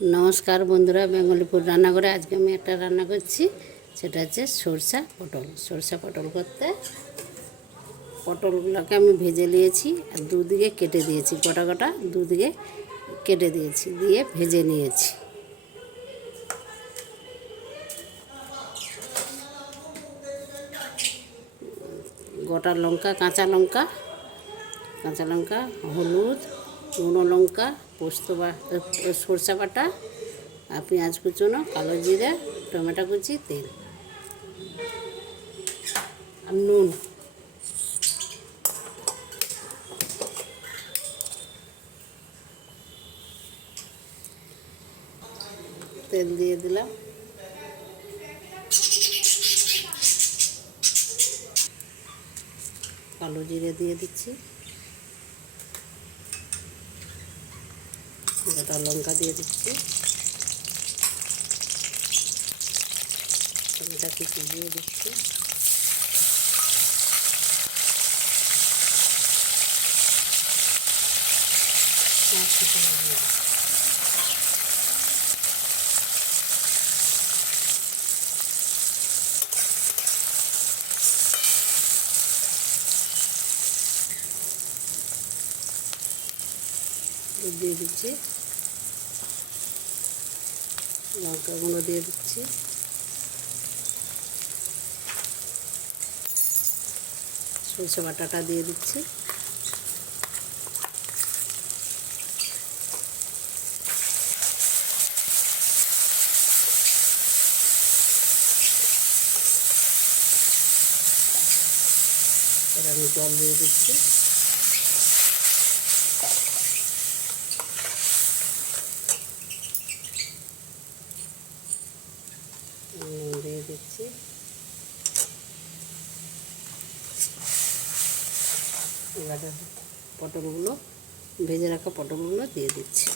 नमस्कार बंधुरा बेंगलीपुर रान्ना करे आज के मैं एक रान्ना करছি সেটা হচ্ছে সরষা পটল করতে পটলগুলোকে আমি ভেজে নিয়েছি আর দুদিকে কেটে দিয়েছি গোটা গোটা দুদিকে কেটে দিয়েছি দিয়ে ভেজে নিয়েছি গোটা লঙ্কা কাঁচা লঙ্কা হলুদ গুঁড়ো লঙ্কা পোস্ত সরষা বাটা আর পেঁয়াজ কুচনো কালো জিরা টমেটো কুচি তেল আর নুন তেল দিয়ে দিলাম কালো জিরে দিয়ে দিচ্ছি গোটা লঙ্কা দিয়ে দিচ্ছি টমেটো কুচি দিয়ে দিচ্ছি দিয়ে দিচ্ছি লঙ্কা গুঁড়ো দিয়ে দিচ্ছি সরষে বাটাটা দিয়ে দিচ্ছি এবার আমি জল দিয়ে দিচ্ছি দিয়ে দিচ্ছি এবার পটলগুলো ভেজে রাখা পটলগুলো দিয়ে দিচ্ছি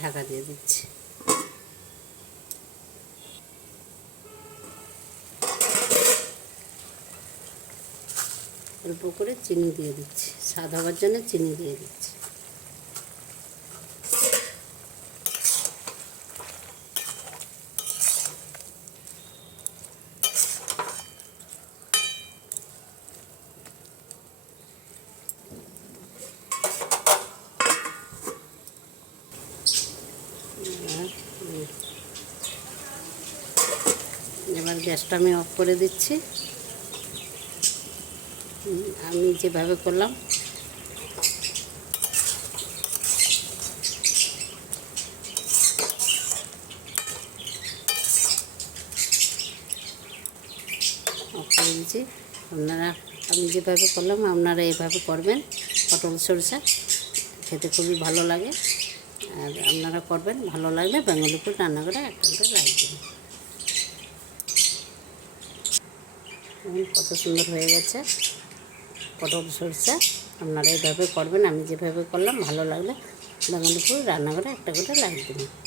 ঢাকা দিয়ে দিচ্ছি অল্প করে চিনি দিয়ে দিচ্ছি স্বাদ হওয়ার জন্য চিনি দিয়ে দিচ্ছি এবার গ্যাসটা আমি অফ করে দিচ্ছি আমি যেভাবে করলাম অফ করে দিচ্ছি আমি যেভাবে করলাম আপনারা এইভাবে করবেন পটল সরষা খেতে খুবই ভালো লাগে আর আপনারা করবেন ভালো লাগলে বেঙ্গলিপুর রান্না করে একটা করে লাইক দেবেন কত সুন্দর হয়ে গেছে পটল সরষা আপনারা এইভাবে করবেন আমি যেভাবে করলাম ভালো লাগলে বেঙ্গলিপুর রান্না করে একটা করে লাইক দেবেন।